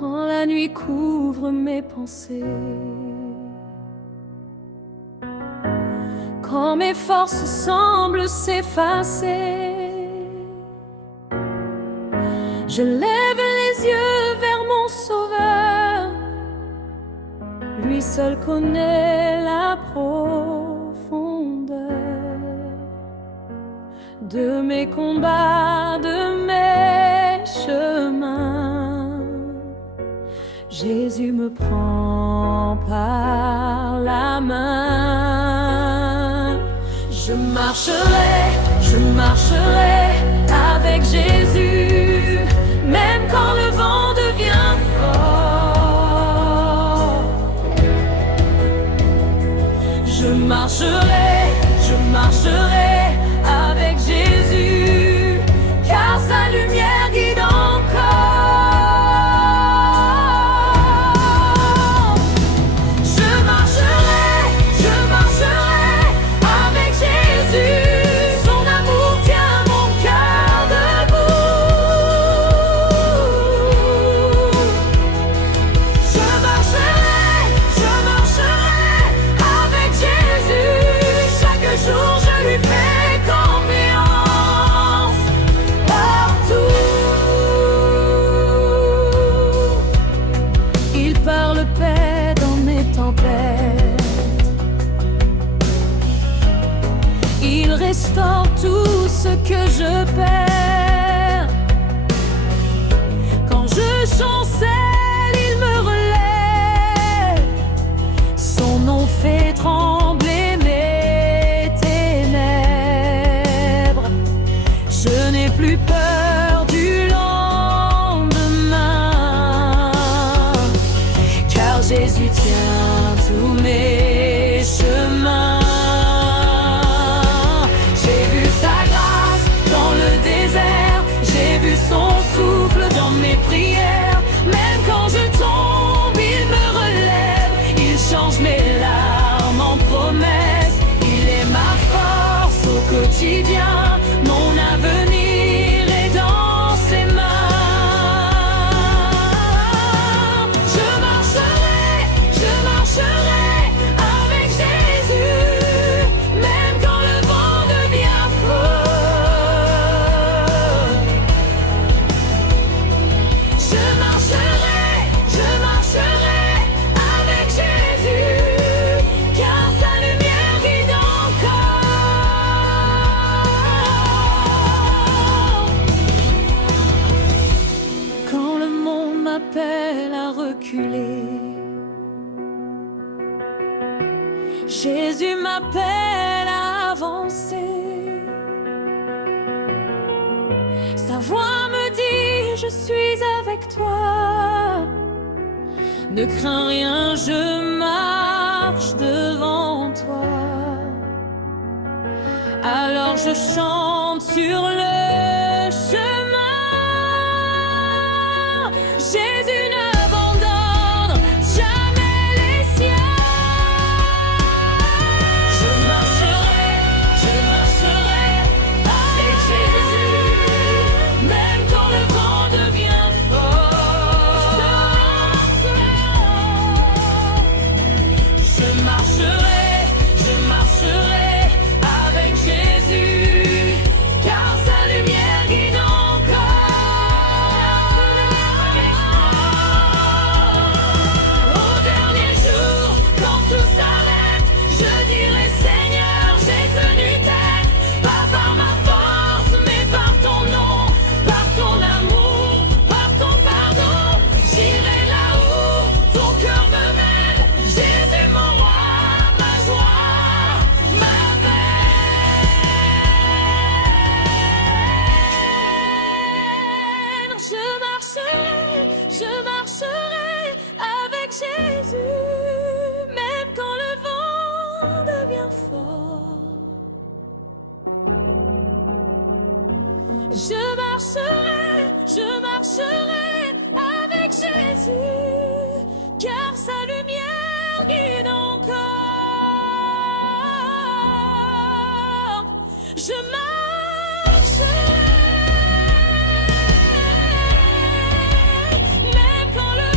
quand la nuit couvre mes pensées, quand mes forces semblent s'effacer, je lève les yeux vers mon Sauveur. Lui seul connaît la profondeur de mes combats, de mes chemins. Jésus me prend par la main. Je marcherai avec Jésus, même quand le vent devient fort. Je marcherai avec Jésus, car sa lumière guide encore. Je marcherai avec Jésus, son amour tient mon cœur debout. Je marcherai avec Jésus, chaque jour je lui fais confiance, partout. Il parle paix dans mes tempêtes, il restaure tout ce que je perds. Quand je chancelle, il me relève, son nom fait trembler mes ténèbres. Je n'ai plus peur du lendemain, car Jésus tient tous mes chemins. J'ai vu sa grâce dans le désert, j'ai vu son souffle dans mes prières. Même quand je tombe, il me relève, il change mes larmes en promesses. Il est ma force au quotidien, mon avenir est dans ses mains. Je marcherai avec Jésus, même quand le vent devient fort. Je marcherai avec Jésus, car sa lumière guide encore. Quand le monde m'appelle à reculer, Jésus m'appelle à avancer. Sa voix me dit, je suis avec toi. Ne crains rien, je marche devant toi. Alors je chante sur le chemin. Jésus n'abandonne jamais les siens. Je marcherai avec Jésus, même quand le vent devient fort. Je marcherai avec Jésus, car sa lumière guide encore. Au dernier jour, quand tout s'arrête, je dirai Seigneur, j'ai tenu tête, pas par ma force, mais par ton nom, par ton amour, par ton pardon. J'irai là où ton cœur me mène, Jésus mon roi, ma joie, ma peine. Je marcherai avec Jésus, même quand le vent devient fort. Je marcherai avec Jésus, car sa lumière guide encore. Je marcherai, même quand le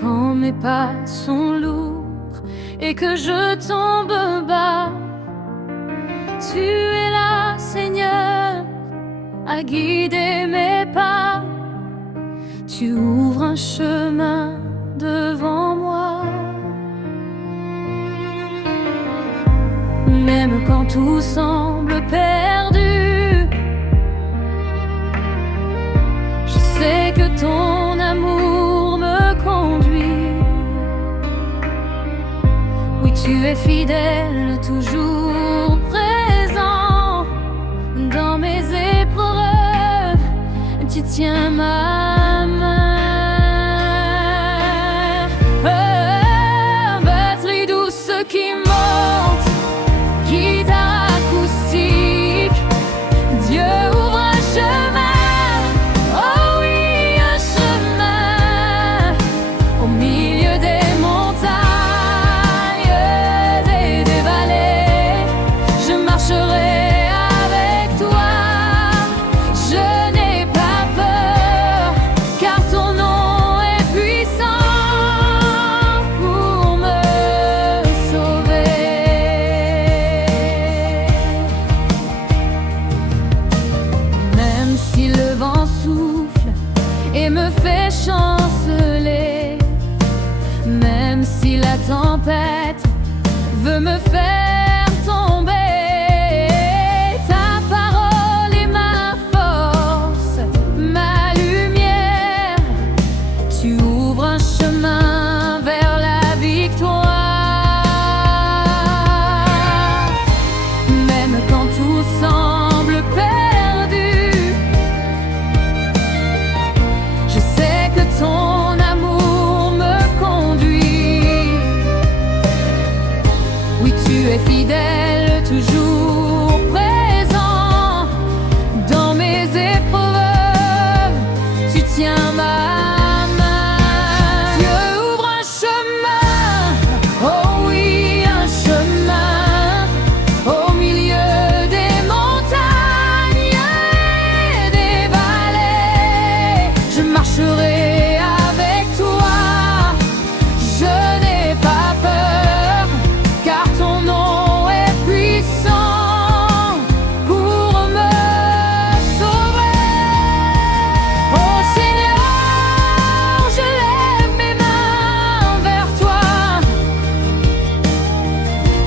quand mes pas sont lourds et que je tombe bas. Tu es là, Seigneur, à guider mes pas. Tu ouvres un chemin devant moi. Même quand tout semble perdu, je sais que ton amour me conduit. Oui, tu es fidèle, toujours présent dans mes épreuves. Tu tiens ma main. Batterie douce qui monte, guitare acoustique, Dieu ouvre un chemin. Oh oui, un chemin au milieu des montagnes et des vallées. Je marcherai avec toi. Je n'ai pas peur, car ton nom est puissant pour me sauver. Même si le vent souffle et me fait chanceler, même si la tempête veut me faire tomber, ta parole est ma force, ma lumière. Tu ouvres un chemin vers la victoire. Même quand tout semble perdu, je sais que ton amour me conduit. Oui, tu es fidèle, toujours présent dans mes épreuves. Tu tiens ma main. Dieu ouvre un chemin, oh oui, un chemin au milieu des montagnes et des vallées. Je marcherai avec toi. Je n'ai pas peur, car ton nom est puissant pour me sauver. Oh Seigneur, je lève mes mains vers toi.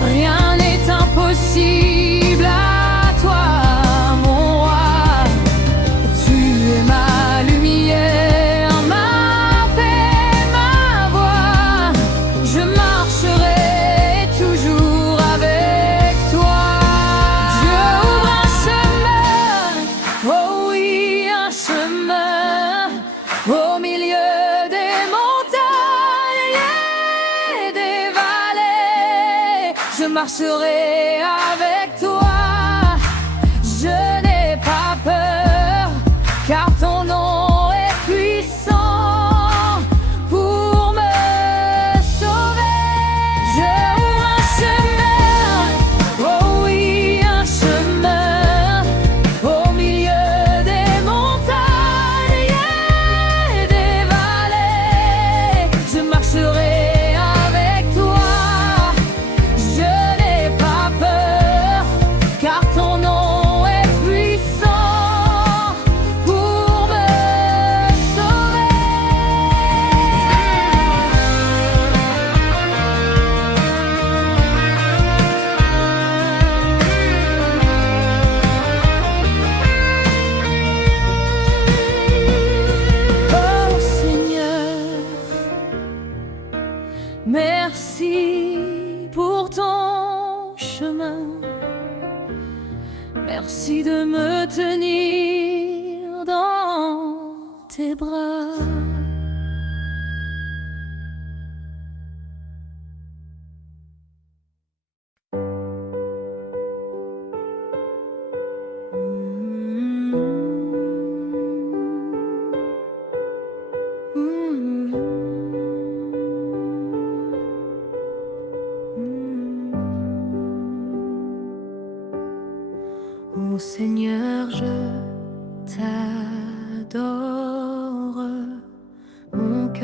Rien n'est impossible à toi, mon roi. Tu es ma lumière, ma paix, ma voix. Je marcherai toujours avec toi. Dieu ouvre un chemin, oh oui, un chemin au milieu des montagnes et des vallées. Je marcherai avec toi. Je n'ai pas peur, car ton nom est puissant pour me sauver. Je ouvre un chemin, oh oui, un chemin au milieu des montagnes et des vallées. Je marcherai avec toi. Je n'ai pas peur,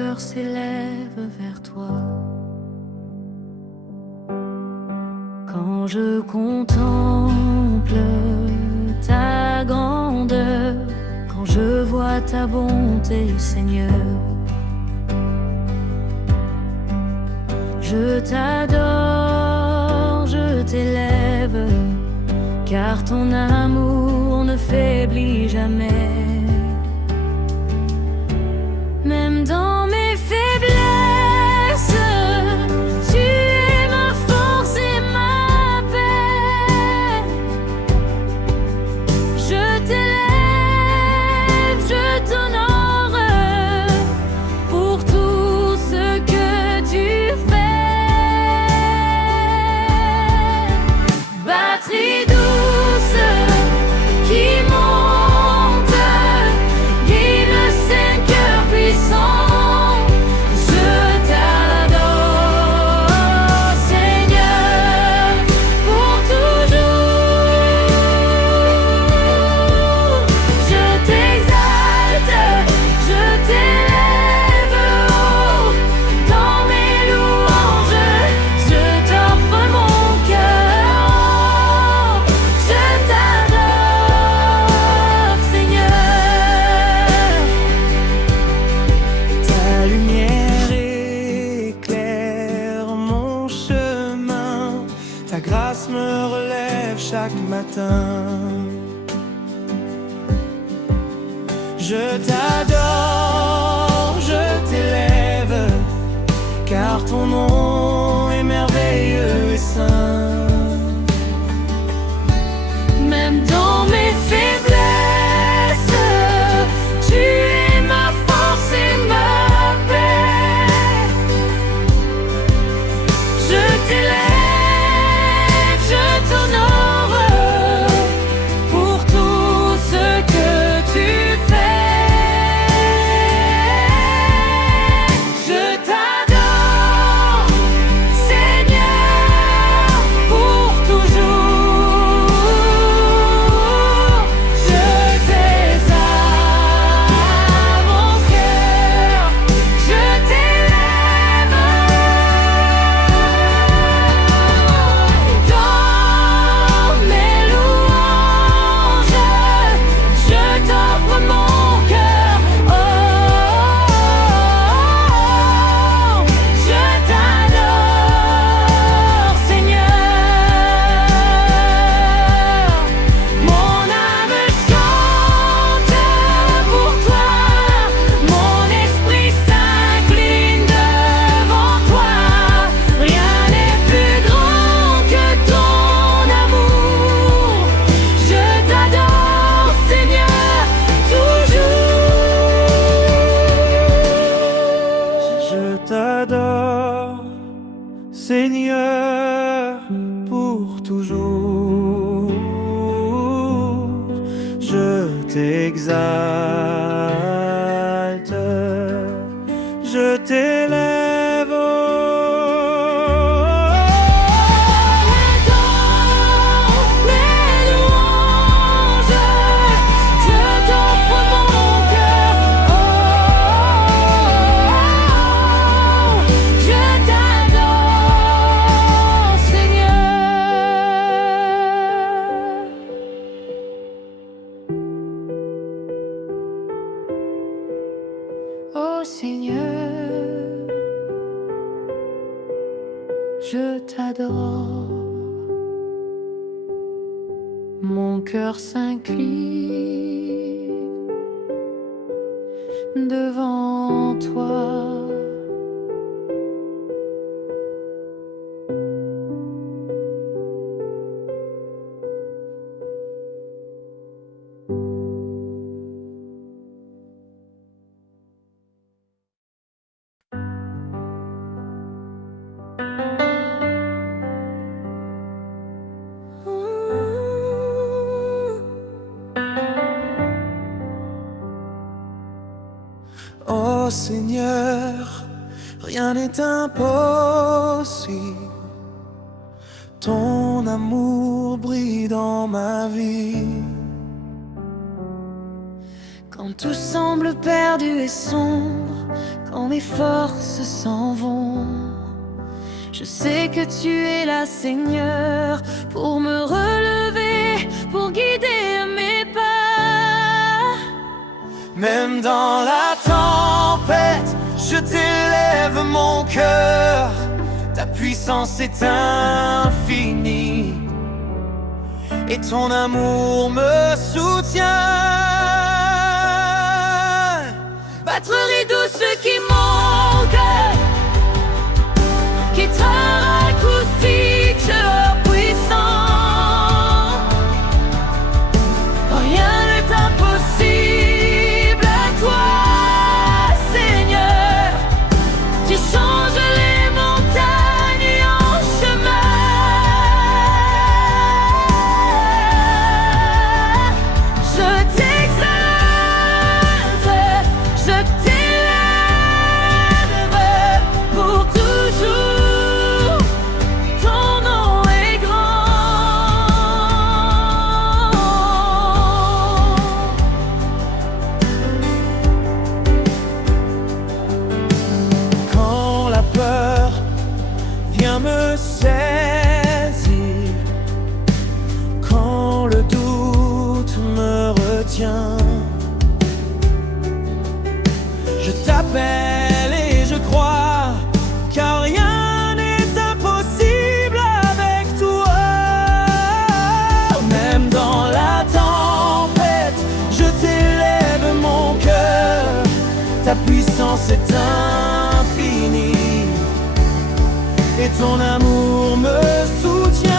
cœur s'élève vers toi. Quand je contemple ta grandeur, quand je vois ta bonté, Seigneur, je t'adore, je t'élève, car ton amour ne faiblit jamais. Même dans mes faiblesses, tu es ma force et ma paix. Je t'élève, je t'honore pour tout ce que tu fais. Batterie douce qui monte, guide Saint cœur puissant. Je t'adore, Seigneur, pour toujours. Je t'exalte, je t'élève haut. Dans mes louanges, je t'offre mon cœur. Je t'adore, Seigneur. Ta lumière éclaire mon chemin, ta grâce me relève chaque matin. Je t'adore, je t'élève, car ton nom est merveilleux et saint. Même dans mes faiblesses, tu es ma force et ma paix. Je t'élève, je t'honore pour tout ce que tu fais. Je t'adore, Seigneur, pour toujours. Je t'exalte, mon cœur, je t'élève. Dans mes louanges, je t'offre mon cœur. Oh, je t'adore, Seigneur. Mon âme chante pour toi, mon esprit s'incline devant toi. Rien n'est plus grand que ton amour. Je t'adore, Seigneur, toujours. Je t'adore, Seigneur, pour toujours. Je t'exalte, je t'élève. Dans mes louanges, je t'offre mon cœur. Oh, je t'adore, Seigneur. Oh Seigneur, je t'adore. Mon cœur s'incline devant toi. Oh Seigneur, rien n'est impossible. Ton amour brille dans ma vie. Quand tout semble perdu et sombre, quand mes forces s'en vont. Je sais que tu es là, Seigneur, pour me relever, pour guider mes pas. Même dans la tempête, je t'élève mon cœur. Ta puissance est infinie et ton amour me soutient. Batterie douce qui monte, guitare acoustique, chœur puissant. Rien n'est impossible à toi, Seigneur. Tu changes les montagnes en chemin. Je t'exalte, je t'élève pour toujours. Ton nom est grand. Quand la peur vient me saisir, quand le doute me retient, je t'appelle et je crois, car rien n'est impossible avec toi. Même dans la tempête, je t'élève mon cœur. Ta puissance est infinie et ton amour me soutient.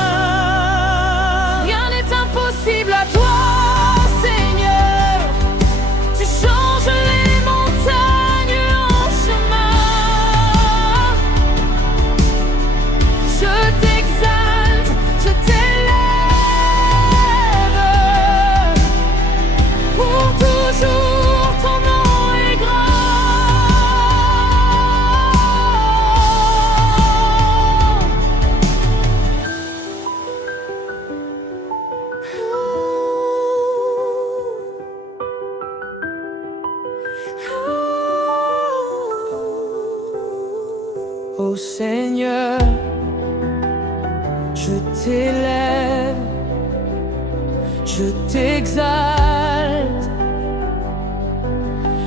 Rien n'est impossible à toi, Seigneur. Tu changes les montagnes en chemin. Je t'exalte, je t'élève pour toujours. Ton nom est grand. Ô Seigneur, je t'élève, je t'exalte.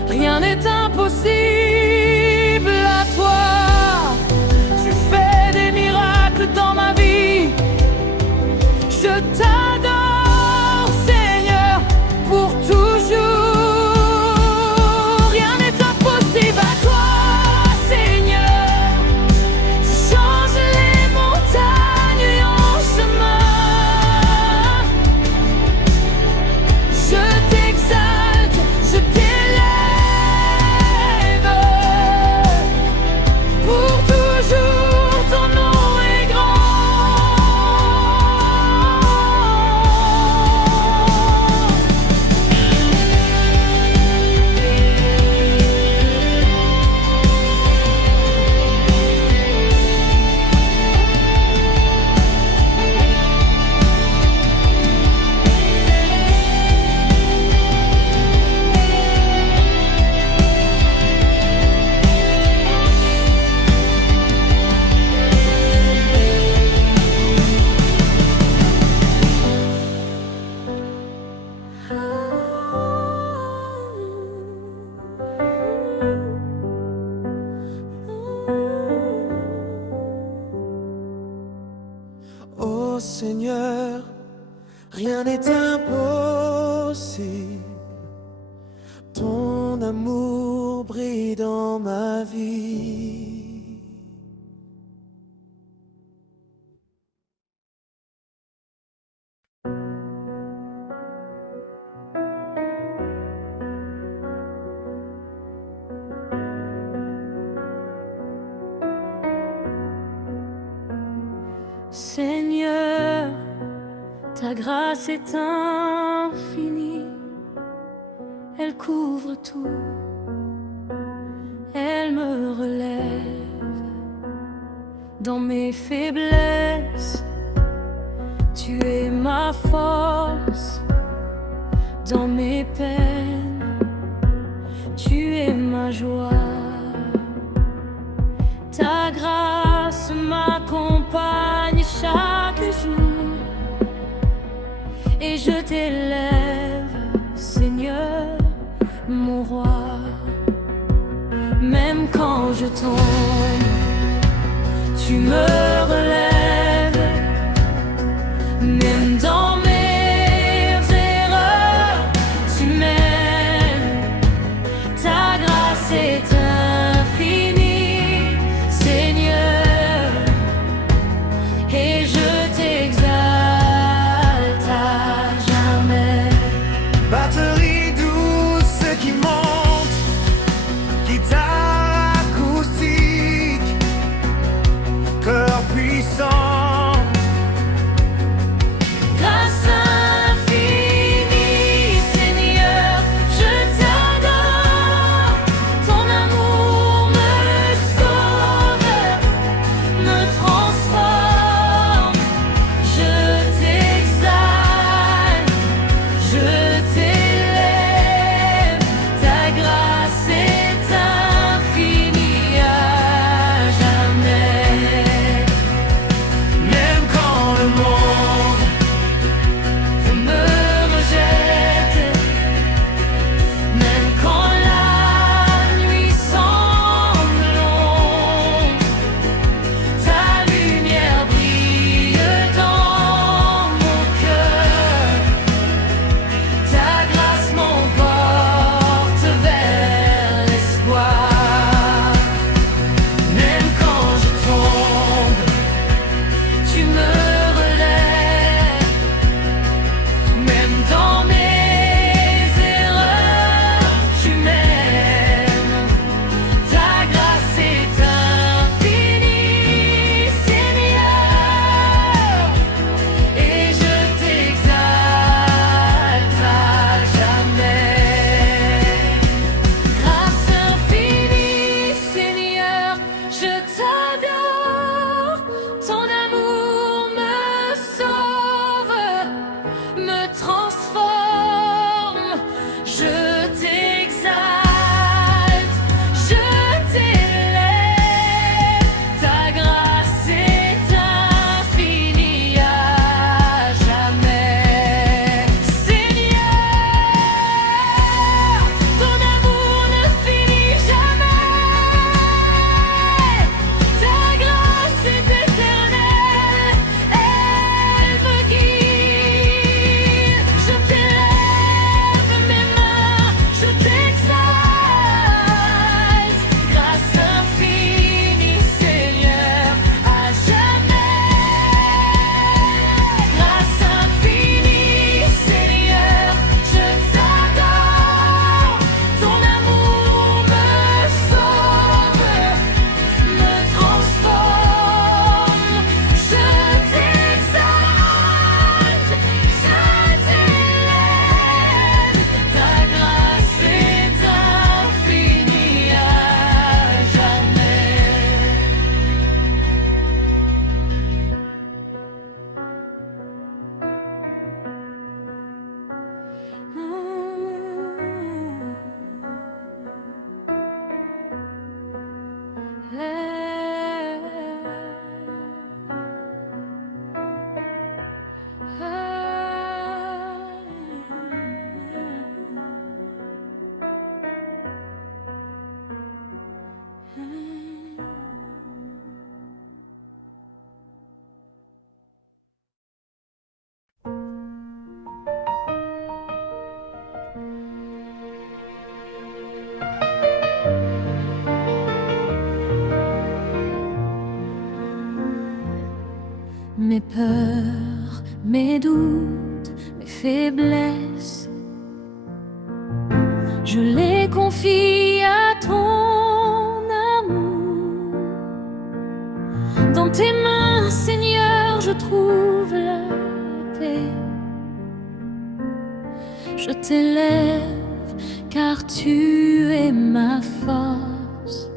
Rien n'est impossible à toi. Tu fais des miracles dans ma vie. Je t'adore, Seigneur, pour toujours. Rien n'est impossible à toi, Seigneur. Tu changes les montagnes en chemin. Je t'exalte, je t'élève pour toujours. Ton nom est Ô Seigneur, rien n'est impossible. Ton amour brille dans ma vie. Seigneur, ta grâce est infinie, elle couvre tout, elle me relève dans mes faiblesses. Tu es ma force dans mes peines, tu es ma joie. Ta grâce m'accompagne chaque jour et je t'élève, Seigneur, mon roi. Même quand je tombe, tu me relèves. Même dans mes erreurs, tu m'aimes. Ta grâce est infinie, Seigneur, et je t'exalte à jamais. Batterie douce qui monte, guitare acoustique, cœur puissant. Grâce infinie, Seigneur, je t'adore. Ton amour me sauve, me transforme. Je t'exalte, je t'élève. Ta grâce est infinie à jamais. Même quand le monde Me rejette, même quand la nuit semble longue, ta lumière brille dans mon cœur. Ta grâce m'emporte vers l'espoir. Même quand je tombe, tu me relèves. Même dans mes erreurs, tu m'aimes. Ta grâce est infinie, Seigneur, et je t'exalte à jamais. Grâce infinie, Seigneur, je t'adore. Ton amour me sauve, me transforme. Je t'exalte, je t'élève. Ta grâce est infinie à jamais. Seigneur, ton amour ne finit jamais. Ta grâce est éternelle, elle me guide. Je t'élève mes mains, je t'exalte. Grâce infinie, Seigneur, à jamais. Grâce infinie, Seigneur, je t'adore. Ton amour me sauve, me transforme. Je t'exalte, je t'élève. Ta grâce est infinie à jamais. Mes peurs, mes doutes, mes faiblesses, je les confie à ton amour. Dans tes mains, Seigneur, je trouve la paix. Je t'élève car tu es ma force.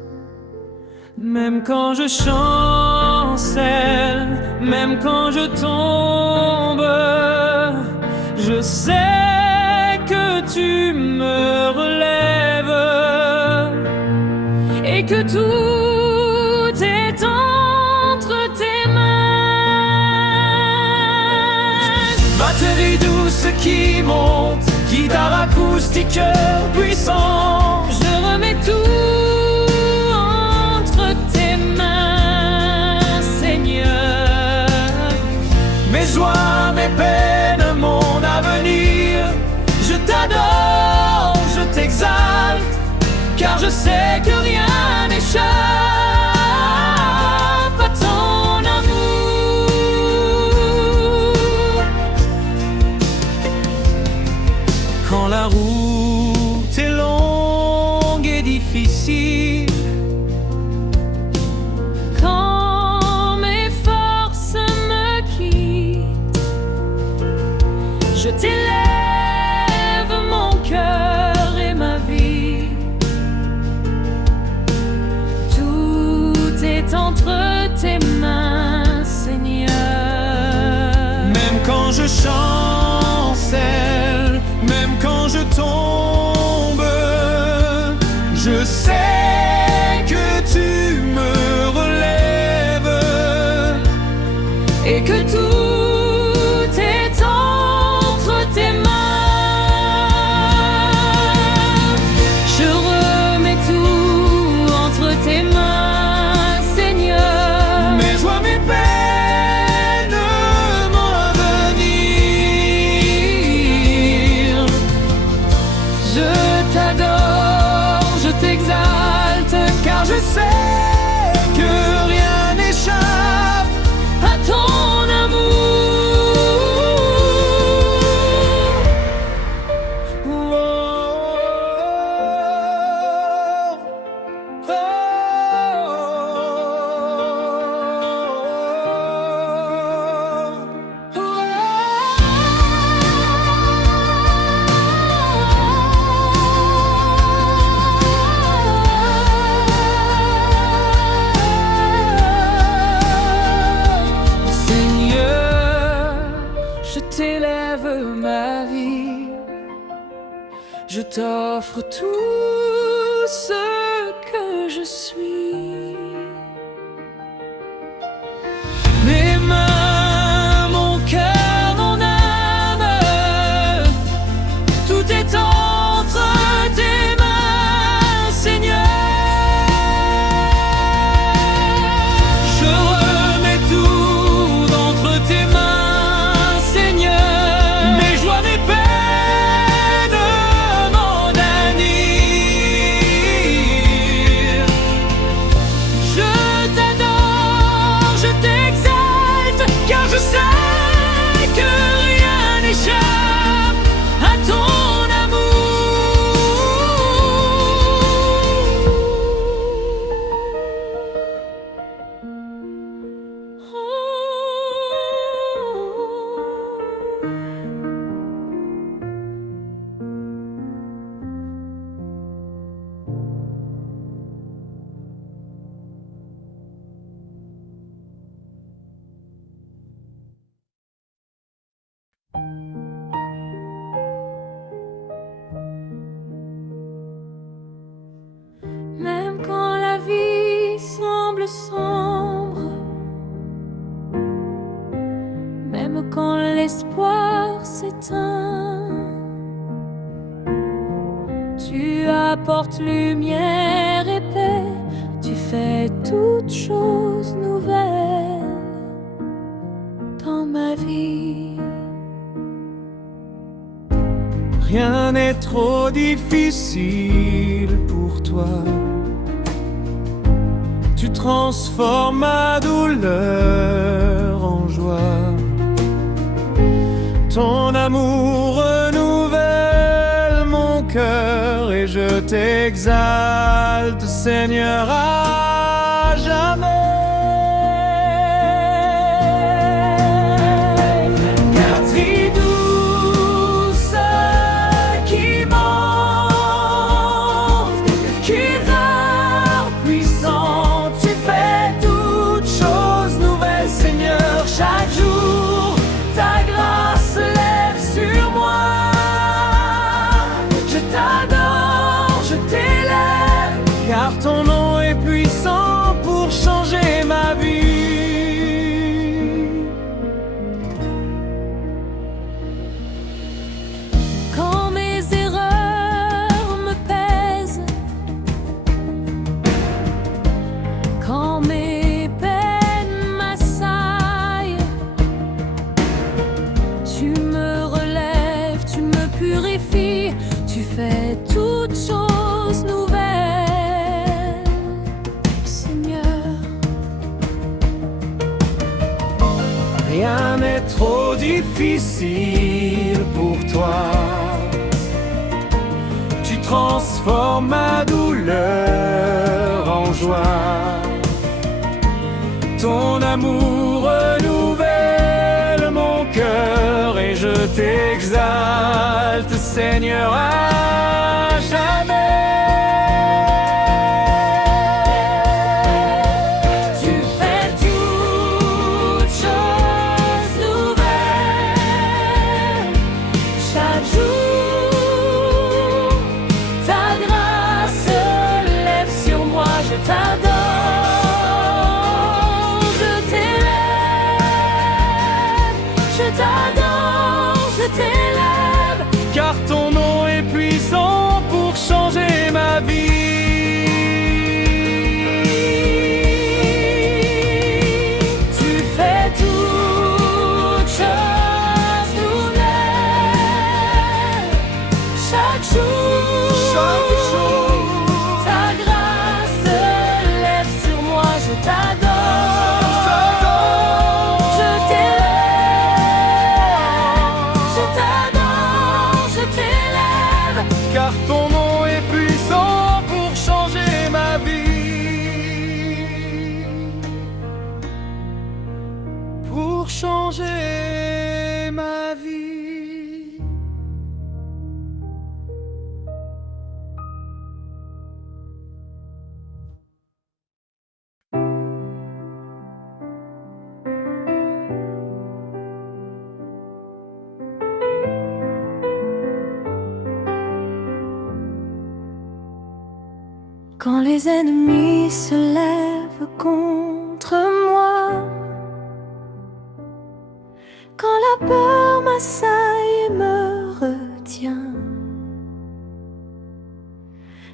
Même quand je chancelle, même quand je tombe, je sais que tu me relèves et que tout est douce qui monte, guitare acoustique puissant. Je remets tout entre tes mains, Seigneur. Mes joies, mes peines, mon avenir, je t'adore, je t'exalte, car je sais que rien n'échappe à ton amour. Quand la route est longue et difficile, Quand mes forces me quittent, je t'élève mon cœur et ma vie. Tout est entre tes mains, Seigneur. même quand je chancelle, même quand je tombe, je sais que tu me relèves Et que tout est entre tes mains. Je remets tout entre tes mains, Seigneur. mes joies, mes peines, mon avenir. Je t'adore, je t'exalte, car je sais Que rien n'échappe à ton Seigneur, je t'élève ma vie. Je t'offre tout ce que je suis. mes mains, mon cœur, mon âme, Tout est entre tes mains, Seigneur. je remets tout d'entre tes mains, Seigneur. Mes joies, mes peines, mon avenir. Je t'adore, je t'exalte, car je sais que rien n'échappe à ton Même quand la vie semble sombre, même quand l'espoir s'éteint, tu apportes lumière et paix, tu fais toutes choses nouvelles dans ma vie. Rien n'est trop difficile pour toi. Tu transformes ma douleur en joie. Ton amour renouvelle mon cœur et je t'exalte, Seigneur, à jamais. Car tri douce qui monte, guitare puissante, tu fais toutes choses nouvelles, Seigneur, chaque jour. Ta grâce lève sur moi. Je t'adore, je t'élève, car ton nom est puissant pour changer. rien n'est trop difficile pour toi. Tu transformes ma douleur en joie. Ton amour renouvelle mon cœur et je t'exalte, Seigneur, à jamais. Tu fais toutes choses nouvelles chaque jour. Ta grâce lève sur moi, je t'adore. Je t'adore, je t'élève, car ton nom est puissant pour changer ma vie. tu fais toutes choses nouvelles chaque jour. Ta grâce lève sur moi, je t'adore. Je t'élève, Car ton nom est puissant pour changer ma vie. Pour changer ma vie. Quand les ennemis se lèvent contre moi, quand la peur m'assaille et me retient,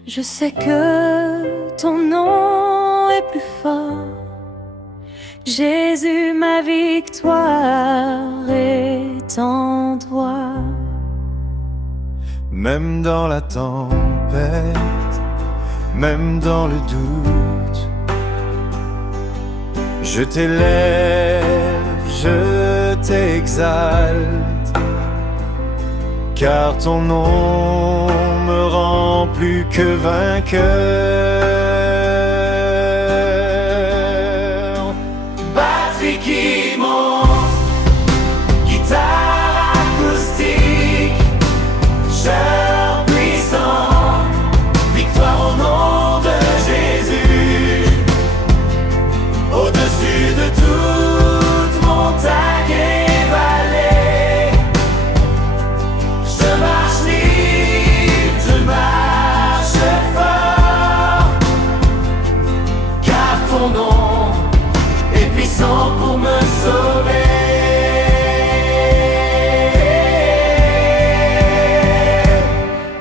je sais que ton nom est plus fort. Jésus, ma victoire est en toi. Même dans la tempête, même dans le doute, je t'élève, je t'exalte, car ton nom me rend plus que vainqueur. Batterie qui monte, guitare acoustique, chœur puissant, victoire au nom de Jésus. Au-dessus de toute montagne et vallée, je marche libre, je marche fort, car ton nom est puissant pour me sauver.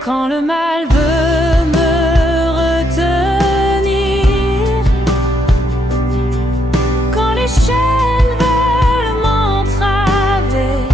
Quand le mal veut me retenir, quand les chaînes veulent m'entraver,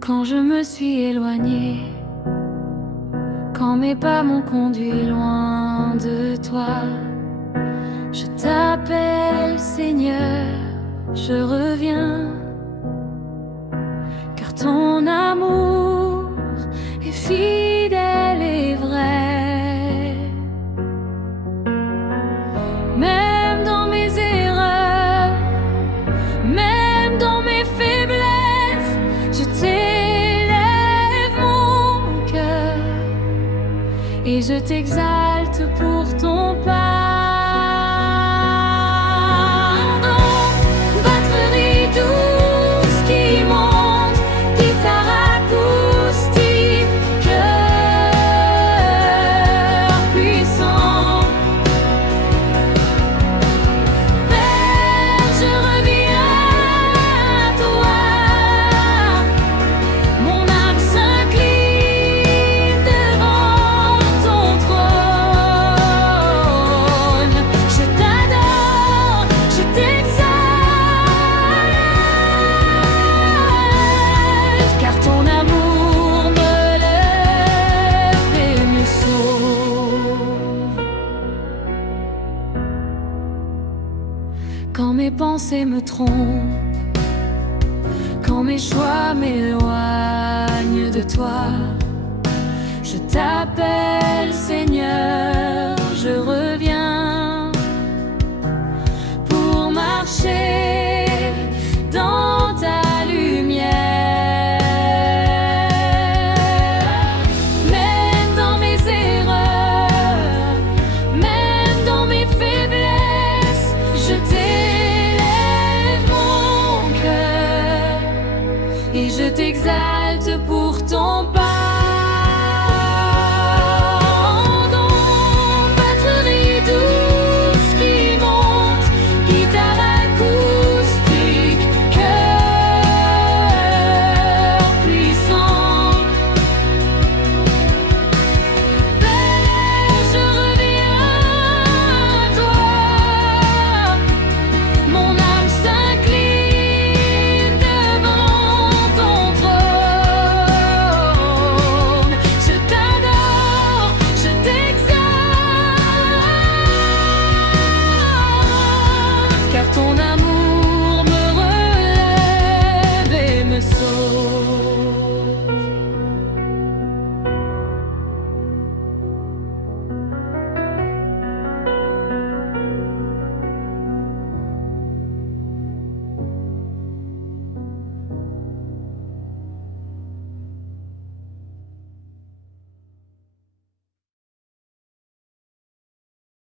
quand je me suis éloignée, quand mes pas m'ont conduit loin de toi, je t'appelle Seigneur, je reviens, car ton amour est fidèle et vrai. Même dans mes erreurs, même dans mes faiblesses, je t'élève mon cœur et je t'exalte pour ton pardon. pensées me trompent, quand mes choix m'éloignent de toi, je t'appelle.